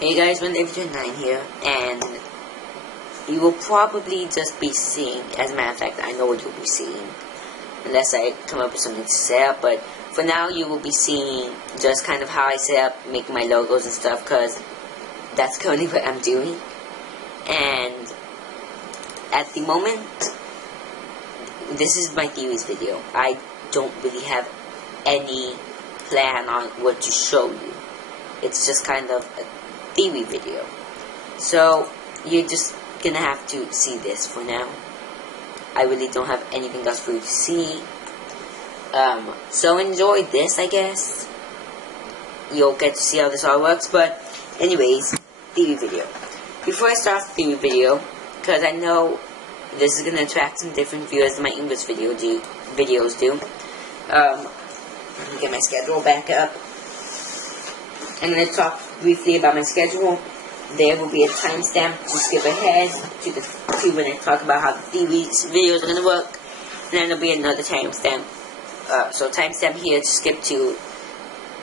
Hey guys, WhenDavid29 here, and you will probably just be seeing, as a matter of fact, I know what you'll be seeing, unless I come up with something to set up, but for now you will be seeing just kind of how I set up, making my logos and stuff, because that's currently what I'm doing. And at the moment, this is my theories video. I don't really have any plan on what to show you. It's just kind of a theory video. So you're just gonna have to see this for now. I really don't have anything else for you to see. So enjoy this, I guess. You'll get to see how this all works. But anyways, theory video. Before I start the theory video, because I know this is gonna attract some different viewers than my English videos do. Let me get my schedule back up. I'm going to talk briefly about my schedule. There will be a timestamp to skip ahead to when I talk about how the theories videos are going to work. And then there'll be another timestamp. So timestamp here to skip to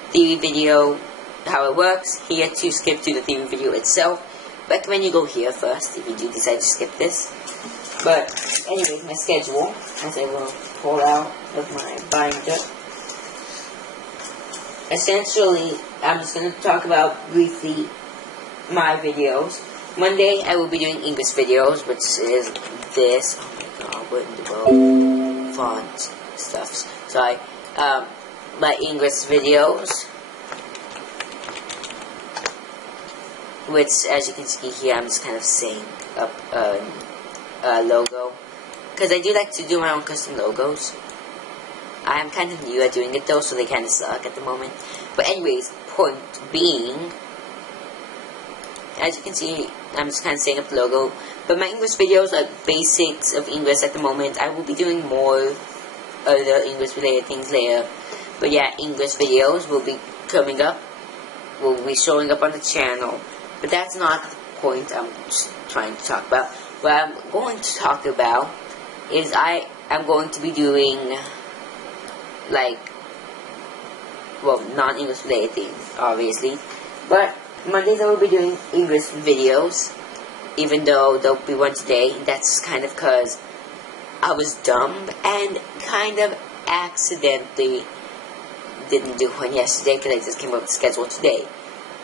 theory video, how it works. Here to skip to the theory video itself. Recommend you go here first if you do decide to skip this. But anyways, my schedule, as I will pull out of my binder. Essentially, I'm just going to talk about briefly my videos. Monday, I will be doing English videos, which is this. Oh my god, what in the world? Font stuffs. Sorry. My English videos. Which, as you can see here, I'm just kind of setting up a logo. Because I do like to do my own custom logos. I'm kind of new at doing it though, so they kind of suck at the moment. But anyways, point being, as you can see, I'm just kind of setting up the logo. But my English videos are basics of English at the moment. I will be doing more other English related things later. But yeah, English videos will be coming up. Will be showing up on the channel. But that's not the point I'm just trying to talk about. What I'm going to talk about is I'm going to be doing non-English related things, obviously. But Mondays I will be doing English videos, even though there'll be one today. That's kind of because I was dumb and kind of accidentally didn't do one yesterday because I just came up with the schedule today.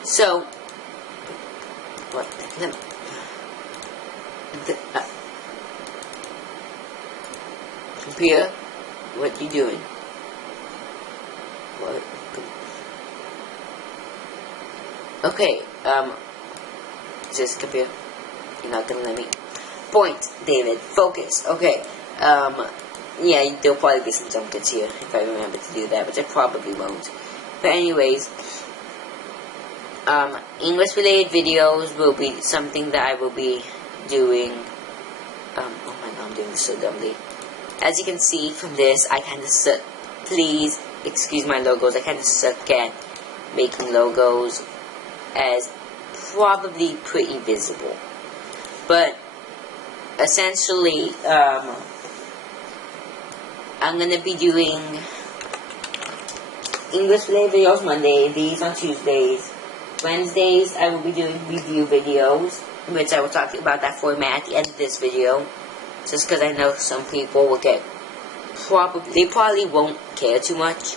So, what? Computer, what you doing? Okay, just computer. You're not gonna let me. Point, David. Focus. Okay. Yeah, there'll probably be some jump cuts here if I remember to do that, but I probably won't. But anyways, English related videos will be something that I will be doing. Oh my god, I'm doing this so dumbly. As you can see from this, I kind of suck. Please excuse my logos. I kind of suck at making logos, as probably pretty visible. But essentially, I'm gonna be doing English related videos Monday, these on Tuesdays. Wednesdays, I will be doing review videos, which I will talk about that format at the end of this video. Just because I know some people will get they probably won't care too much,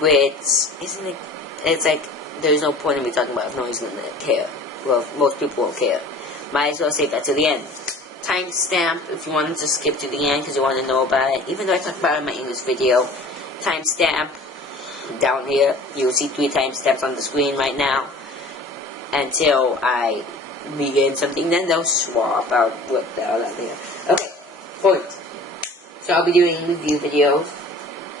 which isn't it? It's like there's no point in me talking about if no one's gonna care. Well, most people won't care. Might as well save that to the end. Timestamp if you wanted to skip to the end because you want to know about it. Even though I talked about it in my English video, timestamp down here. You'll see 3 timestamps on the screen right now until I begin something. Then they'll swap out what the hell out here. Okay, point. So I'll be doing review videos.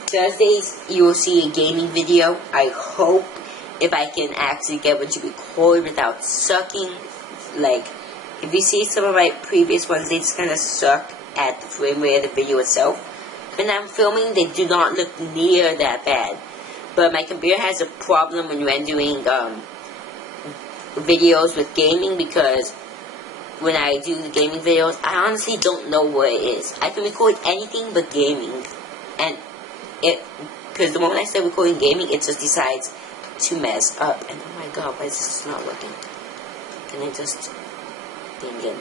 Thursdays, you will see a gaming video. I hope if I can actually get one to record without sucking. Like, if you see some of my previous ones, they just kind of suck at the frame rate of the video itself. When I'm filming, they do not look near that bad. But my computer has a problem when I'm doing videos with gaming, because when I do the gaming videos, I honestly don't know what it is. I can record anything but gaming, and because the moment I start recording gaming, it just decides to mess up. And oh my god, why is this not working? Can I just think again?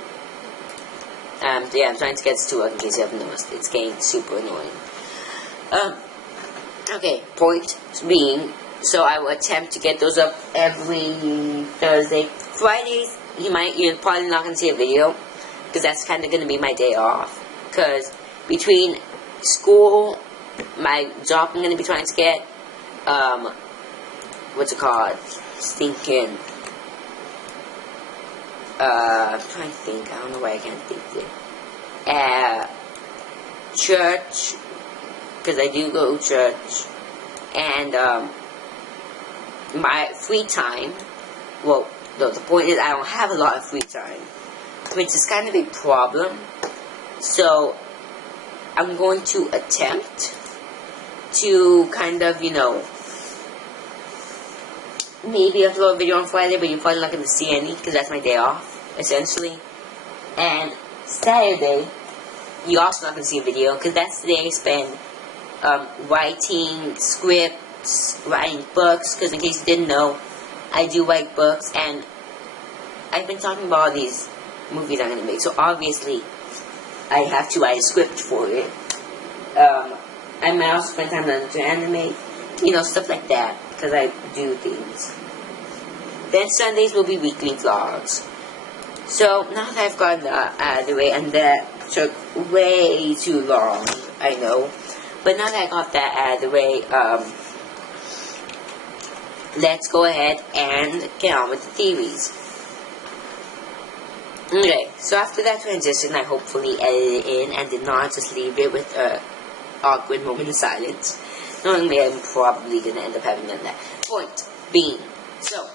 Yeah, I'm trying to get this to work in case you haven't noticed. It's getting super annoying. Okay, point being, so I will attempt to get those up every Thursday. Fridays, you're probably not going to see a video, because that's kind of going to be my day off. Because between school, my job I'm going to be trying to get, what's it called? Stinking. I'm trying to think. I don't know why I can't think there. Church, because I do go to church, and my free time. Well, no, the point is I don't have a lot of free time, which is kind of a problem. So I'm going to attempt to kind of, maybe upload a video on Friday, but you're probably not going to see any, because that's my day off, essentially. And Saturday, you're also not going to see a video, because that's the day I spend writing scripts, writing books, because in case you didn't know, I do write books, and I've been talking about all these movies I'm going to make, so obviously, I have to write a script for it. I might also spend time learning to animate, stuff like that, because I do things. Then Sundays will be weekly vlogs. So now that I've gotten that out of the way, and that took way too long, I know. But now that I got that out of the way, let's go ahead and get on with the theories. Okay, so after that transition, I hopefully edited it in and did not just leave it with an awkward moment of silence. Knowing I'm probably going to end up having done that. Point being, so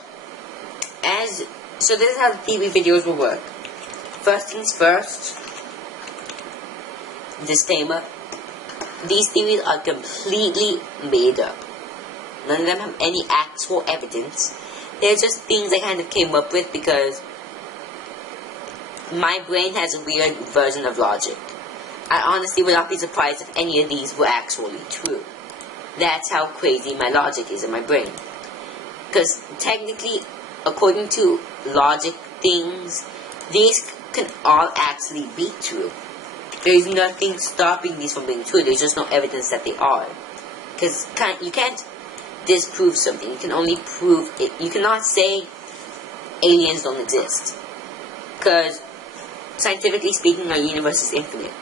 this is how the TV videos will work. First things first, disclaimer, these theories are completely made up. None of them have any actual evidence. They're just things I kind of came up with because my brain has a weird version of logic. I honestly would not be surprised if any of these were actually true. That's how crazy my logic is in my brain. Because technically, according to logic things, these can all actually be true. There is nothing stopping these from being true. There's just no evidence that they are. Because you can't disprove something. You can only prove it. You cannot say aliens don't exist. Because scientifically speaking, our universe is infinite.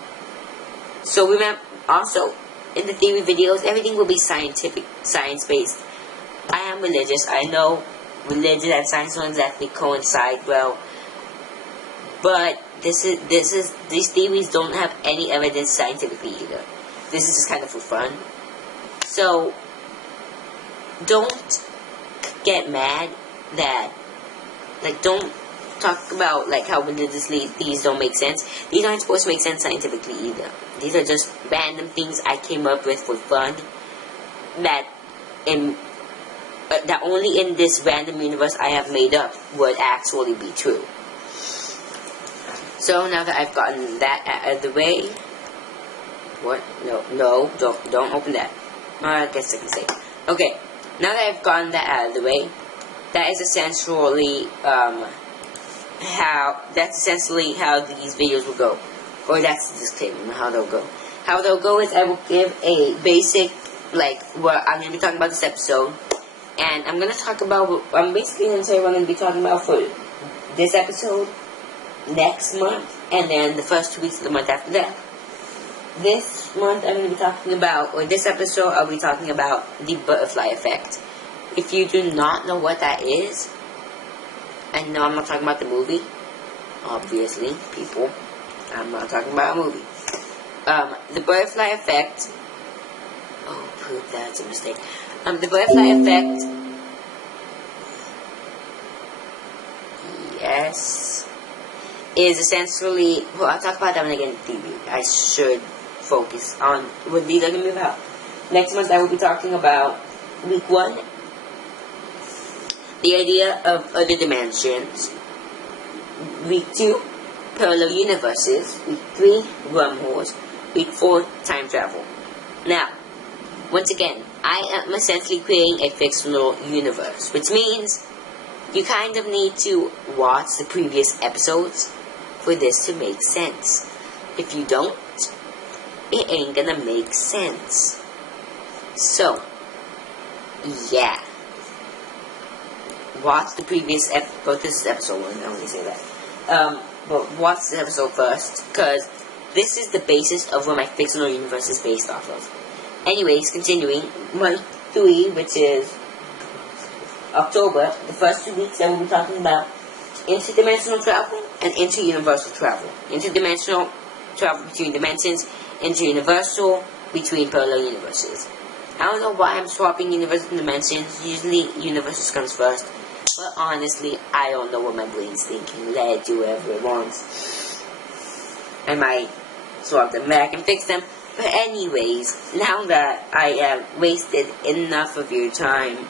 So remember, also, in the theory videos, everything will be scientific, science-based. I am religious. I know religion and science don't exactly coincide well. But these theories don't have any evidence scientifically either. This is just kind of for fun. So, don't get mad that, don't talk about, how religiously these don't make sense. These aren't supposed to make sense scientifically either. These are just random things I came up with for fun that only in this random universe I have made up would actually be true. So now that I've gotten that out of the way, what? No, don't open that. I guess I can say. Okay, now that I've gotten that out of the way, that is essentially how these videos will go. Or that's the disclaimer, how they'll go. How they'll go is I will give a basic, what I'm going to be talking about this episode. And I'm going to talk about, I'm basically going to say what I'm going to be talking about for this episode, next month, and then the first 2 weeks of the month after that. This month I'm going to be talking about, or this episode I'll be talking about the butterfly effect. If you do not know what that is, and no, I'm not talking about the movie, obviously, people, I'm not talking about a movie. The butterfly effect, oh, poop, that's a mistake. The butterfly effect, yes, is essentially, well, I'll talk about that when I get into TV. I should focus on what these are going to be about. Next month I will be talking about week 1, the idea of other dimensions. Week 2, parallel universes. Week 3, wormholes. Week 4, time travel. Now, once again, I am essentially creating a fictional universe, which means you kind of need to watch the previous episodes for this to make sense. If you don't, it ain't gonna make sense. So, yeah. Watch the previous episode. This is episode 1, I only say that. But watch the episode first, because this is the basis of what my fictional universe is based off of. Anyways, continuing, month 3, which is October, the first 2 weeks I will be talking about interdimensional travel and interuniversal travel. Interdimensional travel between dimensions, interuniversal between parallel universes. I don't know why I'm swapping universes and dimensions. Usually universes comes first. But honestly, I don't know what my brain's thinking. Let it do whatever it wants. I might swap them back and fix them. But anyways, now that I have wasted enough of your time,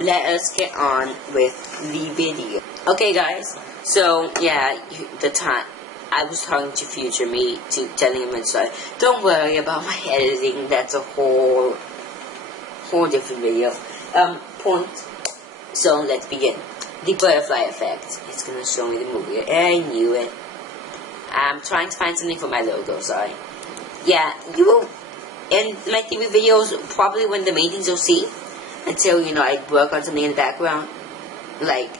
let us get on with the video. Okay guys, so yeah, the time I was talking to future me, telling him inside, don't worry about my editing, that's a whole different video. Point. So let's begin. The butterfly effect. It's gonna show me the movie. I knew it. I'm trying to find something for my logo, sorry. Yeah, you will, in my TV videos, probably one of the main things you'll see, until, you know, I work on something in the background, like,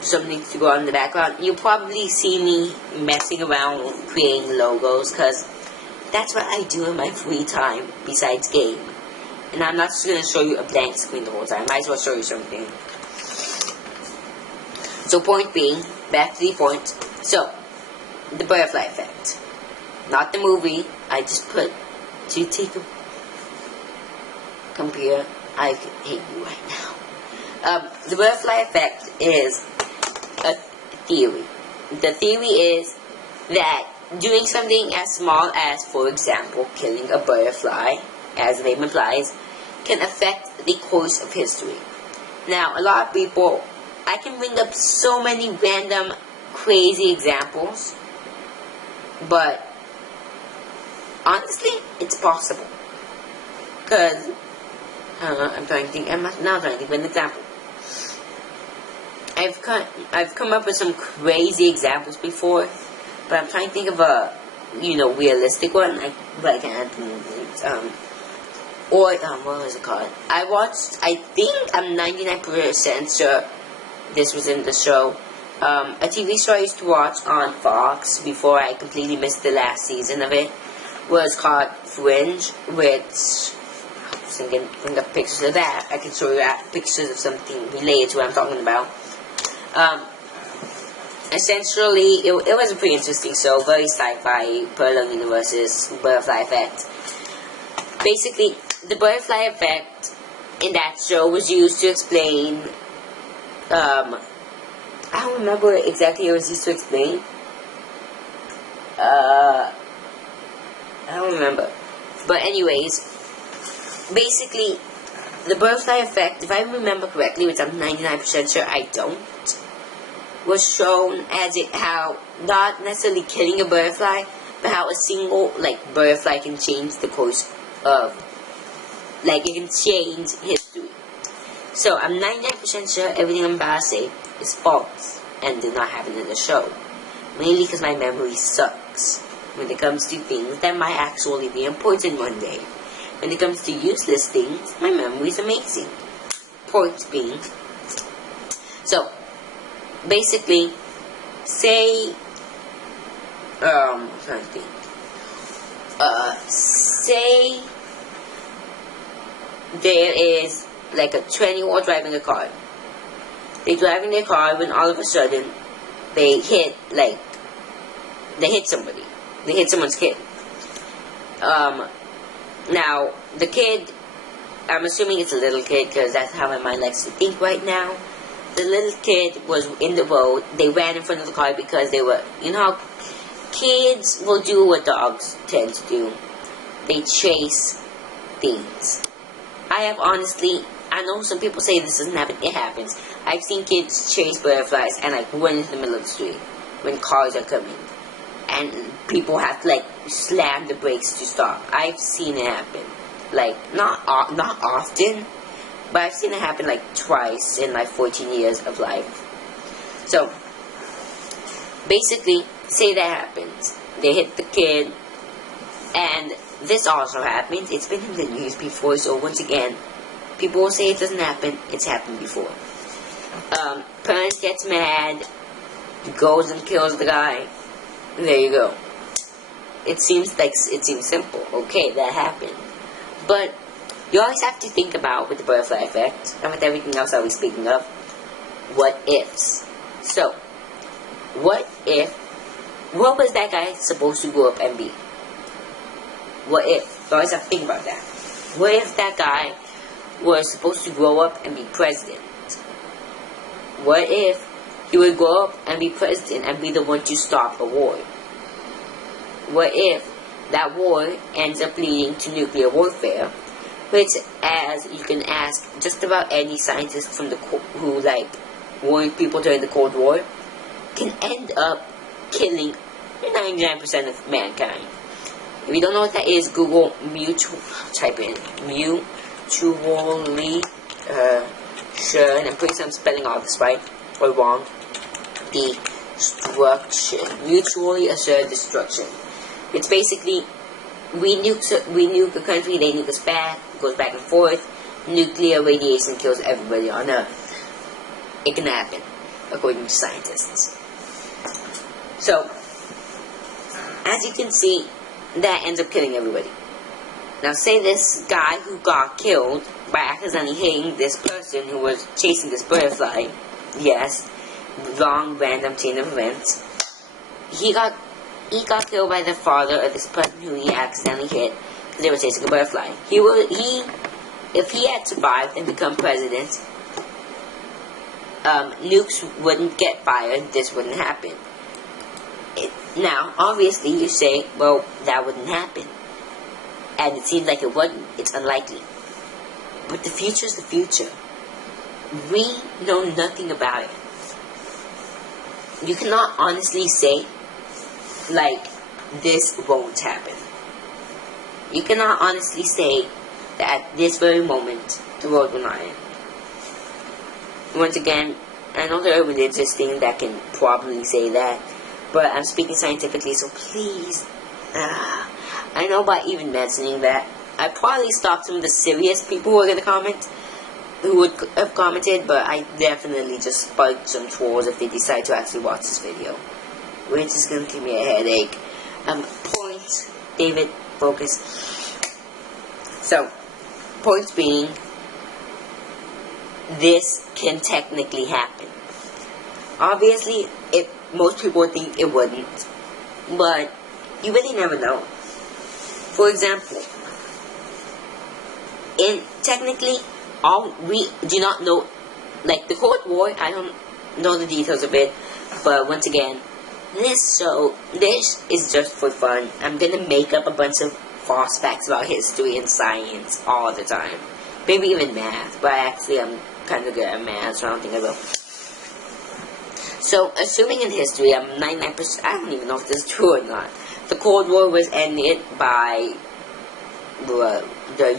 something to go on in the background, you'll probably see me messing around creating logos, because that's what I do in my free time, besides game. And I'm not just going to show you a blank screen the whole time. I might as well show you something. So point being, back to the point. So, the butterfly effect. Not the movie. I just put to take a computer. I hate you right now. The butterfly effect is a theory. The theory is that doing something as small as, for example, killing a butterfly, as the name implies, can affect the course of history. Now, a lot of people, I can bring up so many random, crazy examples, but honestly, it's possible. Because, I'm trying to think, I'm now trying to think of an example. I've come up with some crazy examples before, but I'm trying to think of a, you know, realistic one, but I can't. What was it called? I think I'm 99% sure this was in the show. A TV show I used to watch on Fox before I completely missed the last season of it was called Fringe, which I was thinking, bring up pictures of that. I can show you pictures of something related to what I'm talking about. Essentially, it was a pretty interesting show, very sci-fi, parallel universes, butterfly effect. Basically, the butterfly effect in that show was used to explain, I don't remember exactly what it was used to explain. I don't remember. But anyways, basically, the butterfly effect, if I remember correctly, which I'm 99% sure I don't, was shown as how not necessarily killing a butterfly, but how a single, like, butterfly can change the course of, like, it can change history. So, I'm 99% sure everything I'm about to say is false and did not happen in the show. Mainly because my memory sucks when it comes to things that might actually be important one day. When it comes to useless things, my memory is amazing. Point being, so, basically, say, I'm trying to think. Say there is like a 20-year-old driving a car. They're driving their car when all of a sudden they hit somebody. They hit someone's kid. Now, the kid, I'm assuming it's a little kid because that's how my mind likes to think right now. The little kid was in the road. They ran in front of the car because they were, you know how kids will do what dogs tend to do. They chase things. I know some people say this doesn't happen. It happens. I've seen kids chase butterflies and like run into the middle of the street when cars are coming. And people have to like slam the brakes to stop. I've seen it happen. Like, not often, but I've seen it happen like twice in like 14 years of life. So, basically, say that happens. They hit the kid, and this also happens. It's been in the news before, so once again, people will say it doesn't happen. It's happened before. Parent gets mad, goes and kills the guy. There you go. It seems simple. Okay, that happened. But you always have to think about, with the butterfly effect, and with everything else I was speaking of, what ifs. So, what was that guy supposed to grow up and be? What if? You always have to think about that. What if that guy was supposed to grow up and be president? What if he would grow up and be president and be the one to stop a war? What if that war ends up leading to nuclear warfare, which, as you can ask just about any scientist from who warned people during the Cold War, can end up killing 99% of mankind. If you don't know what that is, Google type in mutually sure, and I'm pretty sure I'm spelling all this right or wrong. Destruction. Mutually assured destruction. It's basically, we nuke a country, they nuke us back, it goes back and forth. Nuclear radiation kills everybody on Earth. It can happen, according to scientists. So, as you can see, that ends up killing everybody. Now say this guy who got killed by accidentally hitting this person who was chasing this butterfly. Yes, long random chain of events. He got killed by the father of this person who he accidentally hit because they were chasing a butterfly. If he had survived and become president, nukes wouldn't get fired. This wouldn't happen. Now, obviously, you say, well, that wouldn't happen. And it seems like it wouldn't. It's unlikely. But the future's the future. We know nothing about it. You cannot honestly say, this won't happen. You cannot honestly say that at this very moment, the world will not end. Once again, I know there are religious things that can probably say that, but I'm speaking scientifically, so please, I know by even mentioning that, I probably stopped some of the serious people who are going to comment, who would have commented, but I definitely just spiked some trolls if they decide to actually watch this video, which is going to give me a headache. Point, David, focus. So, points being, this can technically happen. Obviously, most people think it wouldn't, but you really never know. For example, technically, we do not know, the Cold War, I don't know the details of it, but once again, this is just for fun. I'm gonna make up a bunch of false facts about history and science all the time. Maybe even math, but actually I'm kind of good at math, so I don't think I will. So, assuming in history, I'm 99%, I don't even know if this is true or not, the Cold War was ended by the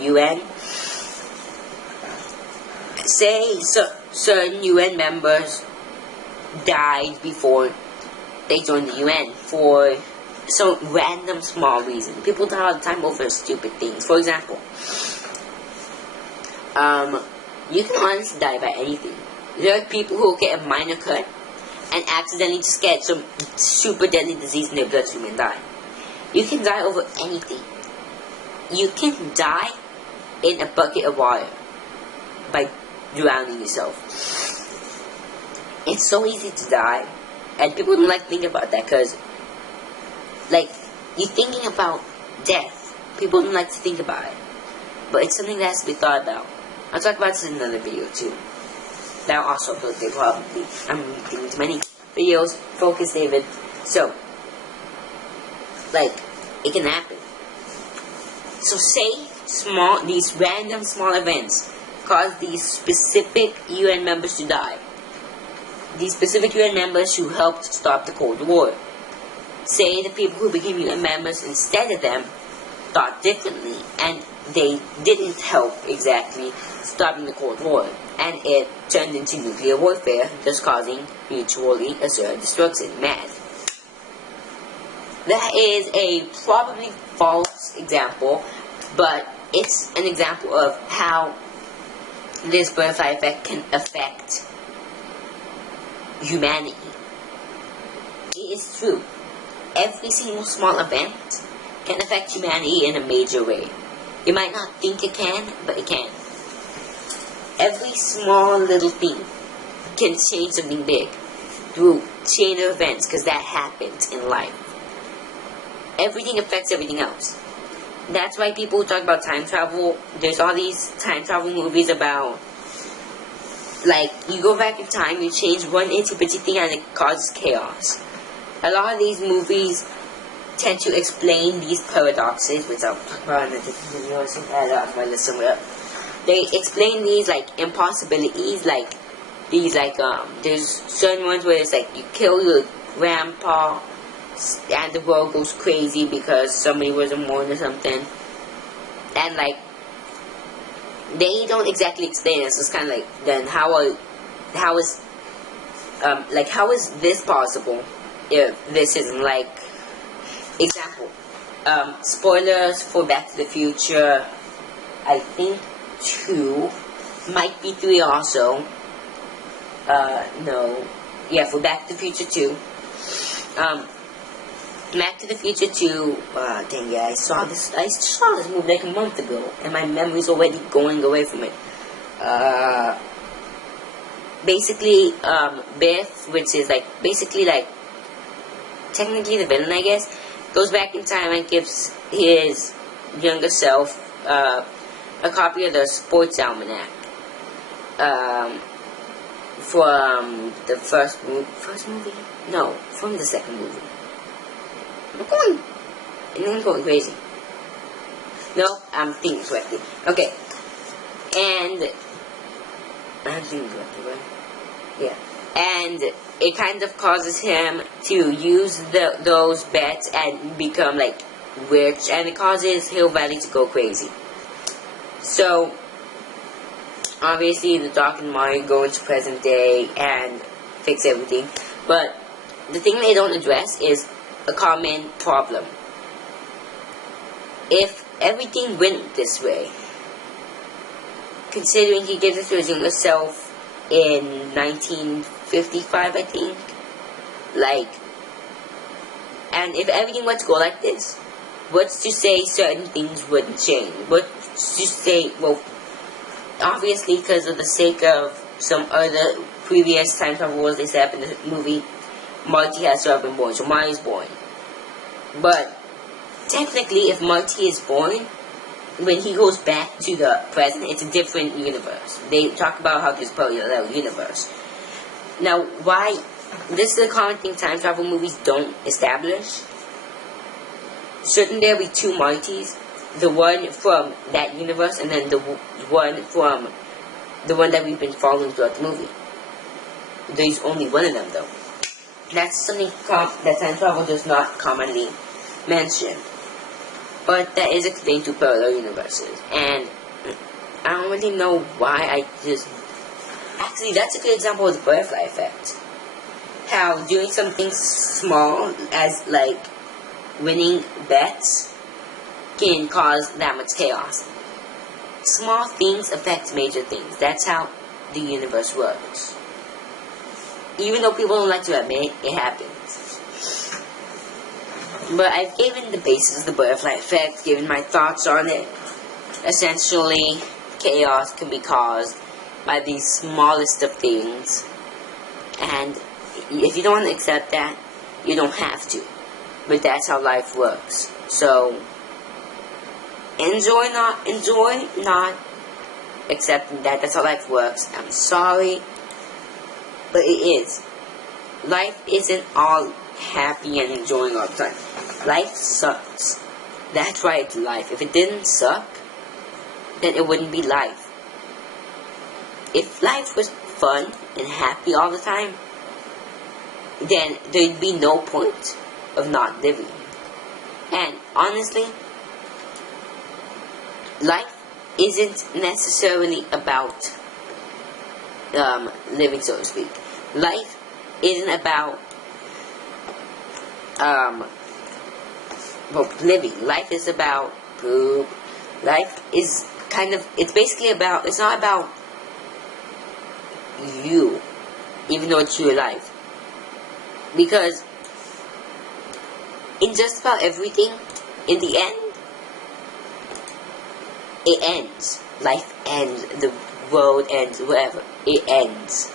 UN. Say certain UN members died before they joined the UN for some random small reason. People die all the time over stupid things. For example, you can honestly die by anything. There are people who get a minor cut and accidentally just get some super deadly disease in their bloodstream and die. You can die over anything. You can die in a bucket of water by drowning yourself. It's so easy to die, and people don't like thinking about that because, you're thinking about death. People don't like to think about it, but it's something that has to be thought about. I'll talk about this in another video too. That also probably. I'm thinking too many videos. Focus, David. So, it can happen. So say these random small events cause these specific UN members to die. These specific UN members who helped stop the Cold War. Say the people who became UN members instead of them thought differently and they didn't help exactly stopping the Cold War, and it turned into nuclear warfare, thus causing mutually assured destruction. Mad. That is a probably false example, but it's an example of how this butterfly effect can affect humanity. It is true. Every single small event can affect humanity in a major way. You might not think it can, but it can. Every small little thing can change something big through chain of events, because that happens in life. Everything affects everything else. That's why people talk about time travel. There's all these time travel movies about, like, you go back in time, you change one itty bitty thing and it causes chaos. A lot of these movies tend to explain these paradoxes, which I'll talk about in a different video. So add up my list somewhere. They explain these, like, impossibilities, like, these, like, there's certain ones where it's like, you kill your grandpa, and the world goes crazy because somebody wasn't born or something. And, like, they don't exactly explain it, so it's kind of like, then how is this possible if this isn't, like, example, spoilers for Back to the Future, I think 2, might be 3 also, no, yeah, for Back to the Future 2, Back to the Future 2, dang yeah, I saw this movie like a month ago, and my memory's already going away from it. Basically, Biff, which is like, basically like, technically the villain, I guess, goes back in time and gives his younger self, a copy of the sports almanac, from the first movie? No, from the second movie. I'm going crazy. No, I'm thinking correctly. Okay. And I'm thinking correctly, right? Yeah. And it kind of causes him to use those bets and become, like, rich, and it causes Hill Valley to go crazy. So obviously the Doc and Mario go into present day and fix everything, but the thing they don't address is a common problem. If everything went this way, considering he gives it to his younger self in 1955, I think, like, and if everything were to go like this, what's to say certain things wouldn't change? What's to say, well, obviously because of the sake of some other previous time travel rules they set up in the movie, Marty has to have been born, so Marty's born. But technically, if Marty is born, when he goes back to the present, it's a different universe. They talk about how there's parallel universe. Now, why? This is a common thing time travel movies don't establish. Shouldn't there be two Martys? The one from that universe, and then the one from the one that we've been following throughout the movie. There's only one of them, though. That's something that time travel does not commonly mention. But that is explained to parallel universes. And I don't really know why I just... Actually, that's a good example of the butterfly effect. How doing something small as, like, winning bets can cause that much chaos. Small things affect major things. That's how the universe works. Even though people don't like to admit it, happens. But I've given the basis of the butterfly effect, given my thoughts on it. Essentially, chaos can be caused by the smallest of things. And if you don't want to accept that, you don't have to. But that's how life works. So, enjoy not accepting that. That's how life works. I'm sorry, but it is. Life isn't all happy and enjoying all the time. Life sucks. That's why it's life. If it didn't suck, then it wouldn't be life. If life was fun and happy all the time, then there'd be no point of not living. And honestly, life isn't necessarily about living, so to speak. Life isn't about living. Life is about poop. Life is it's basically about, it's not about you, even though it's your life. Because in just about everything, in the end, it ends. Life ends. The world ends. Whatever. It ends.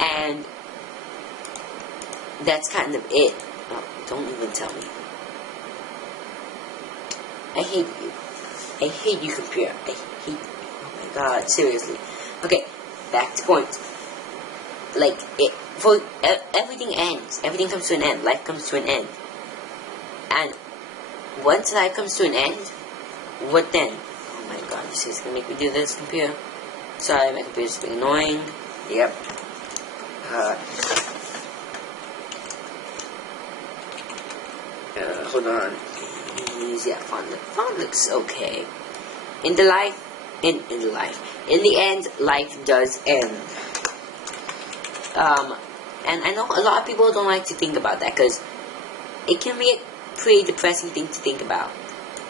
And that's kind of it. Oh, don't even tell me. I hate you. I hate you, computer. I hate you. Oh my god, seriously. Okay, back to point. Like, everything ends. Everything comes to an end. Life comes to an end. And once life comes to an end, what then? Oh my god, this is gonna make me do this, computer. Sorry, my computer's being annoying. Yep. Hold on. Yeah, font looks okay. In the end, life does end. And I know a lot of people don't like to think about that, because it can be a pretty depressing thing to think about.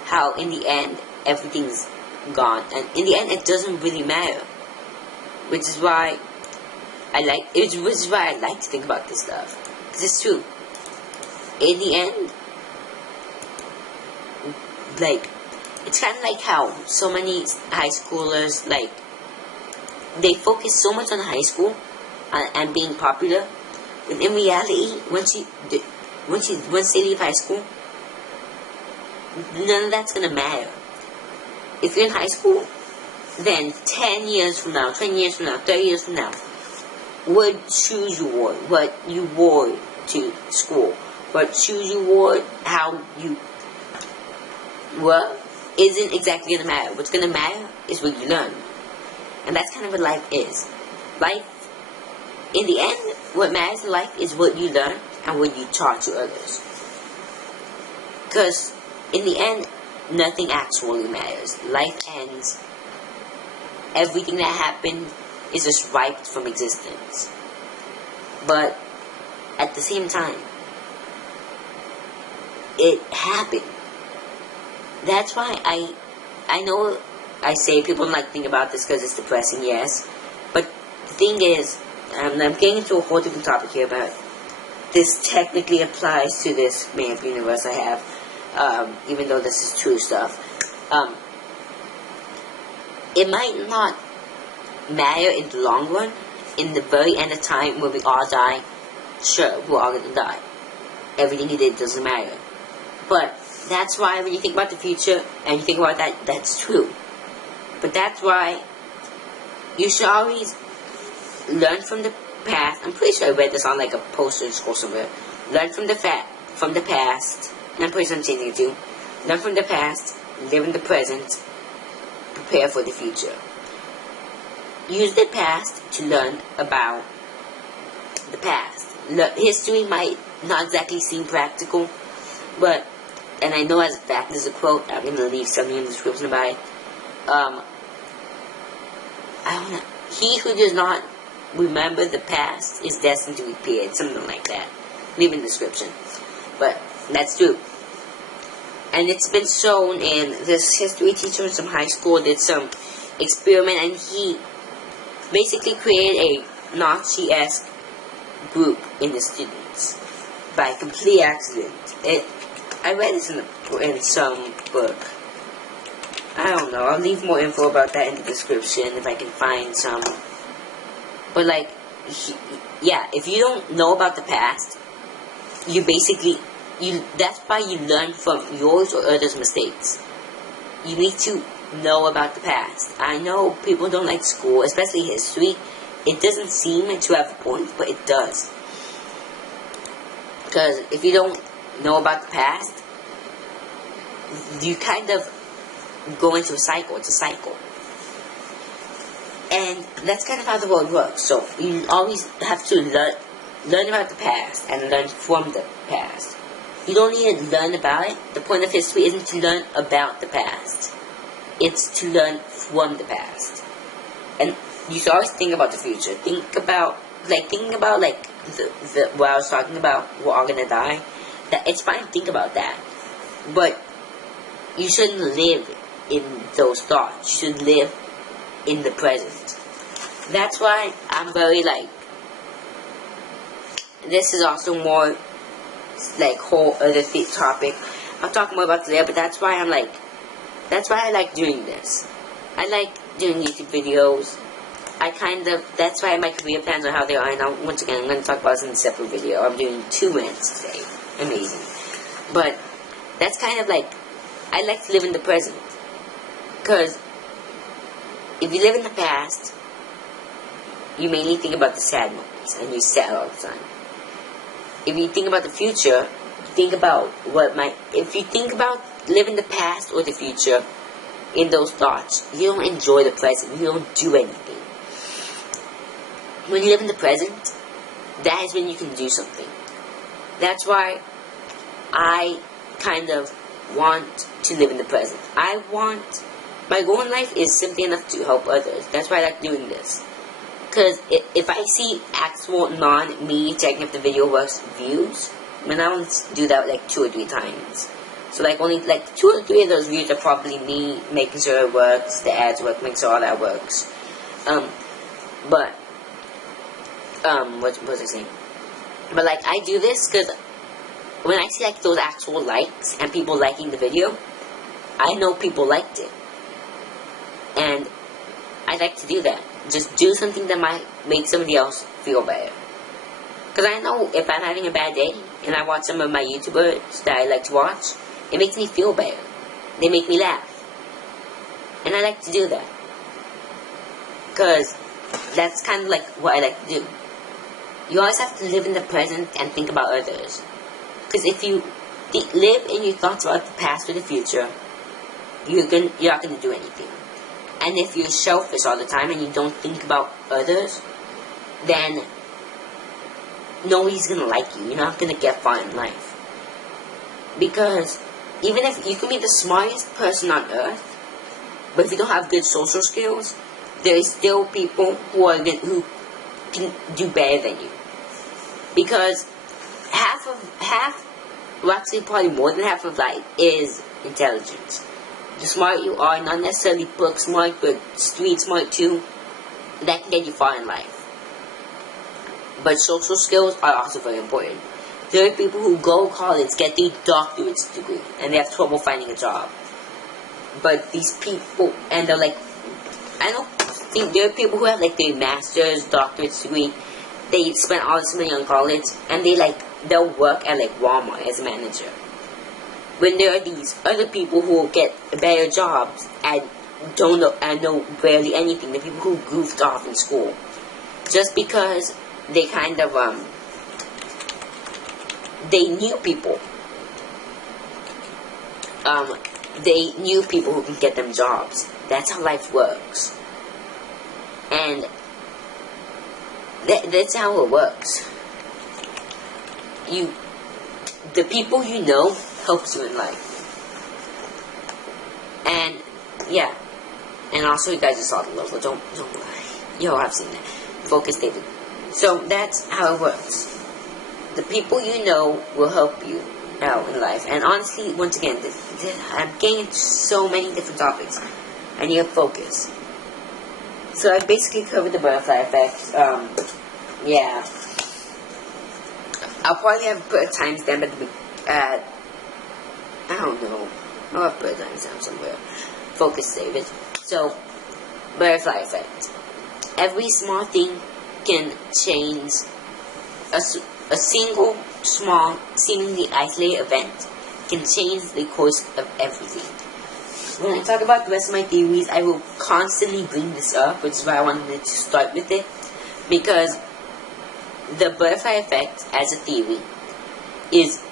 How in the end, everything's gone, and in the end, it doesn't really matter. Which is why I like to think about this stuff, because it's true. In the end, like, it's kind of like how so many high schoolers, like, they focus so much on high school and being popular, but in reality, once they leave high school, none of that's gonna matter. If you're in high school, then 10 years from now, 20 years from now, 30 years from now, what shoes you wore, what you wore to school, what shoes you wore, how you were, isn't exactly gonna matter. What's gonna matter is what you learn. And that's kind of what life is. Life, in the end, what matters in life is what you learn and what you taught to others. Because in the end, nothing actually matters. Life ends. Everything that happened is just wiped from existence. But at the same time, it happened. That's why I know I say people don't like to think about this because it's depressing, yes. But the thing is, I'm getting into a whole different topic here, but this technically applies to this made up universe I have, even though this is true stuff. It might not matter in the long run. In the very end of time, when we all die, sure, we're all gonna die. Everything you did doesn't matter. But that's why when you think about the future, and you think about that, that's true. But that's why you should always learn from the past. I'm pretty sure I read this on like a poster in school somewhere. Learn from the past. And I'm pretty sure I'm changing it too. Learn from the past, live in the present, prepare for the future. Use the past to learn about the past. History might not exactly seem practical, but, and I know as a fact, there's a quote, I'm going to leave something in the description about it. I don't know. He who does not remember the past is destined to repeat it. Something like that. Leave in the description. But that's true. And it's been shown in this history teacher in some high school did some experiment, and he basically created a Nazi-esque group in the students by complete accident. I read this in some book. I don't know. I'll leave more info about that in the description if I can find some. But like, yeah, if you don't know about the past, you basically, that's why you learn from yours or others' mistakes. You need to know about the past. I know people don't like school, especially history. It doesn't seem to have a point, but it does. Because if you don't know about the past, you kind of go into a cycle. It's a cycle. And that's kind of how the world works. So you always have to learn about the past and learn from the past. You don't need to learn about it. The point of history isn't to learn about the past. it's to learn from the past. And you should always think about the future. Think about the what I was talking about, we're all gonna die. That it's fine to think about that. But you shouldn't live in those thoughts. You should live in the present. That's why I'm very like, this is also more like whole other topic. I'll talk more about today, but that's why I like doing this. I like doing YouTube videos. That's why my career plans are how they are, and once again, I'm going to talk about this in a separate video. I'm doing 2 minutes today. Amazing. But that's kind of like, I like to live in the present. Because if you live in the past, you mainly think about the sad moments, and you sad all the time. If you think about the future, think about if you think about living the past or the future in those thoughts, you don't enjoy the present, you don't do anything. When you live in the present, that is when you can do something. That's why I kind of want to live in the present. My goal in life is simply enough to help others. That's why I like doing this. Because if I see actual me checking if the video works views, I only do that like 2 or 3 times. So like only like 2 or 3 of those views are probably me making sure it works, the ads work, making sure all that works. What was I saying? But like I do this because when I see like those actual likes and people liking the video, I know people liked it. And I like to do that. Just do something that might make somebody else feel better. Because I know if I'm having a bad day and I watch some of my YouTubers that I like to watch, it makes me feel better. They make me laugh. And I like to do that. Because that's kind of like what I like to do. You always have to live in the present and think about others. Because if you live in your thoughts about the past or the future, you're not going to do anything. And if you're selfish all the time and you don't think about others, then nobody's going to like you. You're not going to get far in life. Because even if you can be the smartest person on earth, but if you don't have good social skills, there is still people who can do better than you. Because actually probably more than half of life is intelligence. The smarter you are, not necessarily book smart, but street smart too, that can get you far in life. But social skills are also very important. There are people who go to college, get their doctorate degree, and they have trouble finding a job. But these people, and they're like, there are people who have like their master's, doctorate degree, they spend all this money on college, and they'll work at like Walmart as a manager. When there are these other people who will get better jobs and know barely anything, the people who goofed off in school, just because they kind of they knew people. They knew people who can get them jobs. That's how life works, and that's how it works. The people you know helps you in life. And yeah, and also you guys just saw the logo. Don't worry, you all have seen that. Focus David. So that's how it works. The people you know will help you out in life. And honestly, once again, I'm getting into so many different topics. I need to focus. So I basically covered the butterfly effect. Yeah. I'll probably have put a timestamp at I don't know. I'll have put a timestamp somewhere. Focus save it. So, butterfly effect. Every small thing can change. A single, small, seemingly isolated event can change the course of everything. When I talk about the rest of my theories, I will constantly bring this up, which is why I wanted to start with it. Because the butterfly effect as a theory is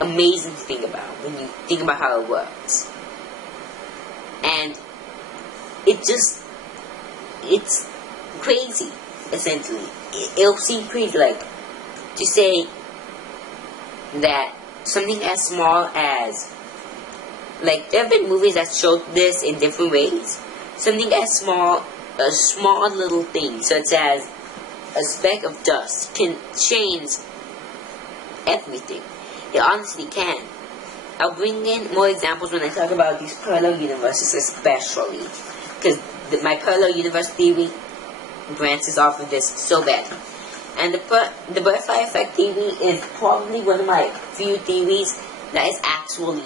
amazing to think about when you think about how it works. And it's crazy, essentially. It'll seem crazy, like, to say that something as small as Like, there have been movies that showed this in different ways. Something as small, a small little thing, such as a speck of dust, can change everything. It honestly can. I'll bring in more examples when I talk about these parallel universes, especially because my parallel universe theory branches off of this so badly. And the butterfly effect theory is probably one of my few theories that is actually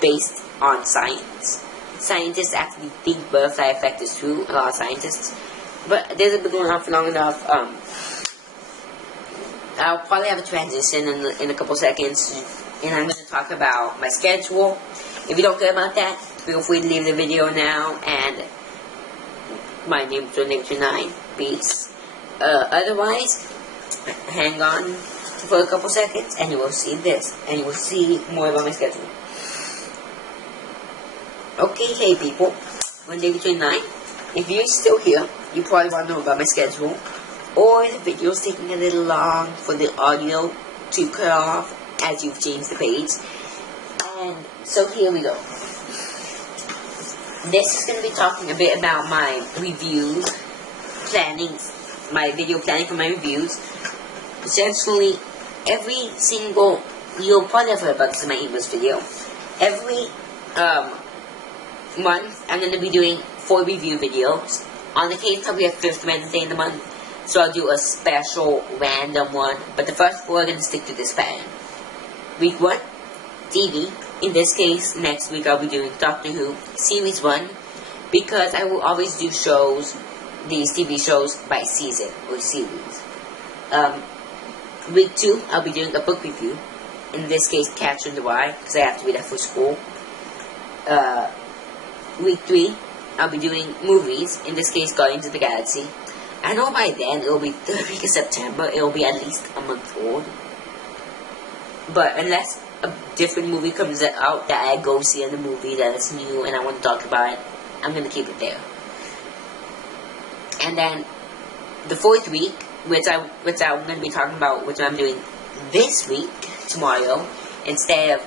based on science. Scientists actually think butterfly effect is true, a lot of scientists. But this has been going on for long enough. I'll probably have a transition in a couple seconds, and I'm going to talk about my schedule. If you don't care about that, feel free to leave the video now, and my name is Nature9. Peace. Otherwise, hang on for a couple seconds, and you will see this, and you will see more about my schedule. Okay, hey people, I'm Nature9. If you're still here, you probably want to know about my schedule, or the video's taking a little long for the audio to cut off as you've changed the page. And so here we go. This is going to be talking a bit about my reviews, planning, my video planning for my reviews. Essentially, every single, you'll probably have heard about this in my English video. Every month, I'm going to be doing 4 review videos. On the case, probably a 5th Wednesday in the month. So I'll do a special random one. But the first 4 are going to stick to this pattern. Week 1, TV. In this case, next week I'll be doing Doctor Who Series 1. Because I will always do shows, these TV shows, by season or series. Week 2, I'll be doing a book review. In this case, Catcher in the Rye, because I have to be there for school. Week 3, I'll be doing movies. In this case, Guardians of the Galaxy. I know by then it will be 3rd week of September. It will be at least a month old. But unless a different movie comes out that I go see in the movie that is new and I want to talk about it, I'm going to keep it there. And then the 4th week, which I'm going to be talking about, which I'm doing this week, tomorrow, instead of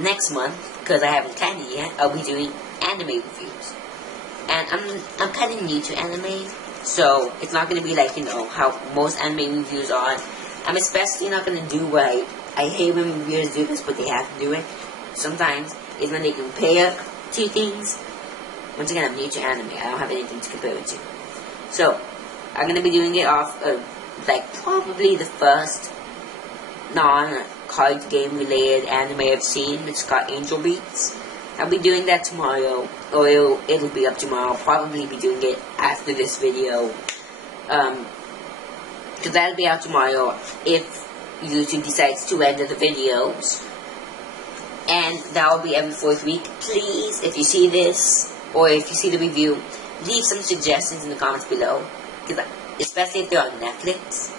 next month, because I haven't planned it yet, I'll be doing anime reviews. And I'm kind of new to anime, so it's not going to be like, you know, how most anime reviews are. I'm especially not going to do what I hate when reviewers do this, but they have to do it. Sometimes it's when they compare 2 things. Once again, I'm new to anime. I don't have anything to compare it to. So, I'm going to be doing it off of, like, probably the first non-card game related anime I've seen, which is called Angel Beats. I'll be doing that tomorrow, or it'll be up tomorrow. I'll probably be doing it after this video. Because that'll be out tomorrow if YouTube decides to render the videos. And that will be every 4th week. Please, if you see this, or if you see the review, leave some suggestions in the comments below. Especially if they're on Netflix.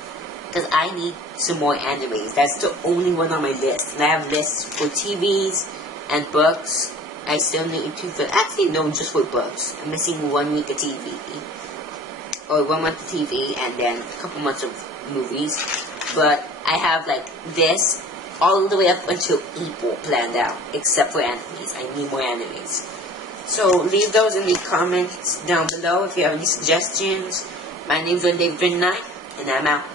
Because I need some more animes. That's the only one on my list. And I have lists for TVs and books. I still need to, actually no, just for books. I'm missing 1 week of TV. Or 1 month of TV, and then a couple months of movies. But I have like this all the way up until April planned out, except for animes. I need more animes. So leave those in the comments down below if you have any suggestions. My name's Nature9, and I'm out.